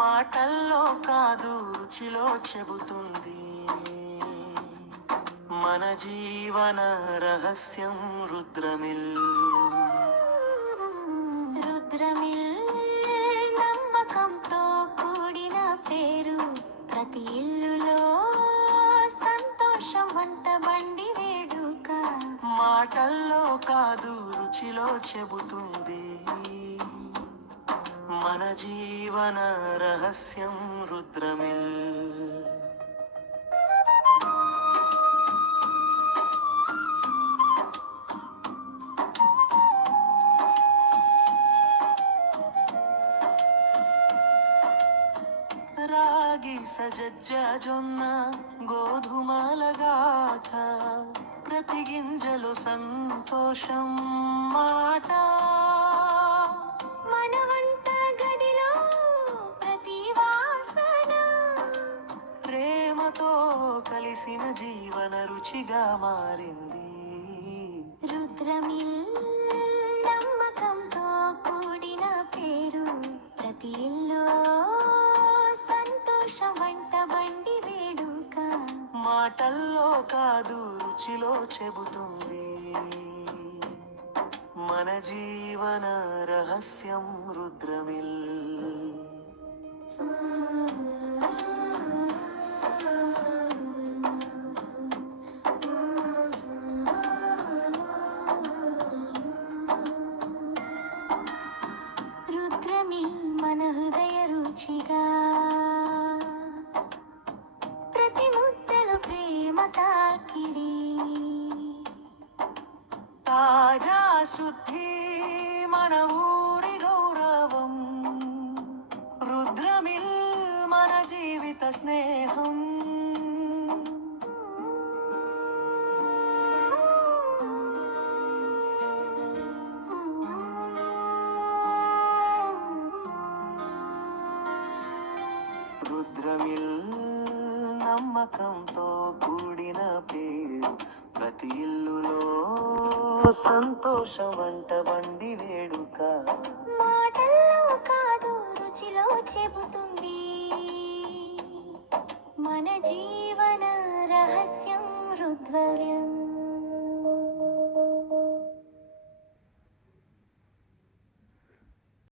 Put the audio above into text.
మాటల్లో కాదు రుచిలో చెబుతుంది మన జీవన రహస్యం రుద్రమిల్. రుద్రమిల్ నమ్మకంతో కూడిన పేరు, ప్రతి ఇల్లులో సంతోషం వంట బండి వేడుక. మాటల్లో కాదు రుచిలో చెబుతుంది మన జీవన రహస్యం రుద్రమిల్. రాగి సజజ్జ జొన్న గోధుమల గాథ, ప్రతి గింజలు సంతోషం మాట. మన వంట గదిలో ప్రతి వాసన ప్రేమతో కలిసిన జీవన రుచిగా మారింది. రుద్రమిల్ నమ్మకంతో కూడిన పేరు, ప్రతి ఇల్లు సంతోషం వంట బండి వేడుక. మాటల్లో కాదు రుచిలో చెబుతుంది మన జీవన రహస్యం రుద్రమిల్. రుద్రమిల్ మన హృదయ రుచిగా, ప్రతి ముద్దలో ప్రేమ తాకిడి. తాజా శుద్ధి మన ఊరి గౌరవం, రుద్రమిల్ మన జీవిత స్నేహం. రుద్రమిల్ నమ్మకంతో కూడిన పేరు, ప్రతి ఇల్లులో సంతోషం వంట బండి వేడుక. మాటల్లో కాదు రుచిలో చెబుతుంది మన జీవన రహస్యం రుద్రమిల్.